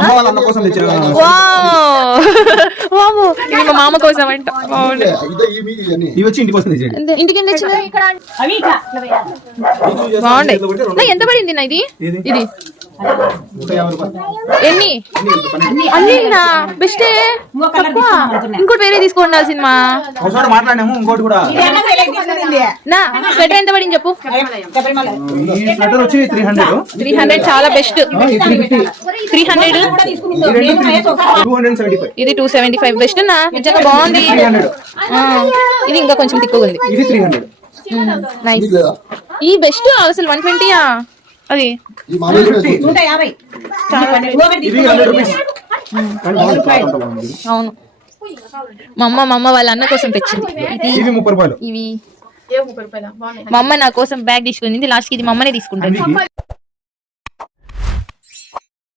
అమ్మ వాళ్ళ అన్న కోసం తెచ్చారు. ఇది మా మామ కోసం అంట. ఇవి వచ్చి ఇంటి కోసం తెచ్చాడు. ఇంటికి ఏం తెచ్చిన బాగుండే. ఎంత పడింది నా ఇది ఇది ఎన్ని అన్నినా బెస్టే. ఇంకోటి వేరే తీసుకోండి సినిమా మాట్లాడాము. ఇంకోటి కూడా నా స్వెటర్ ఎంత పడింది చెప్పు. స్వెటర్ వచ్చి 300 చాలా బెస్ట్. 300 ఇది 275 బెస్ట్ నా నిజంగా బాగుంది. ఇది ఇంకా కొంచెం తిక్కుగా ఉంది. ఇది 300 నైస్. ఈ బెస్ట్ అసలు 120 అది 150 అవును. మా అమ్మ వాళ్ళ అన్న కోసం తెచ్చింది. ఇవి 30 రూపాయలు. ఇవి మా అమ్మ నా కోసం బ్యాగ్ తీసుకుంది. లాస్ట్ కి ఇది మా అమ్మనే తీసుకుంటుంది.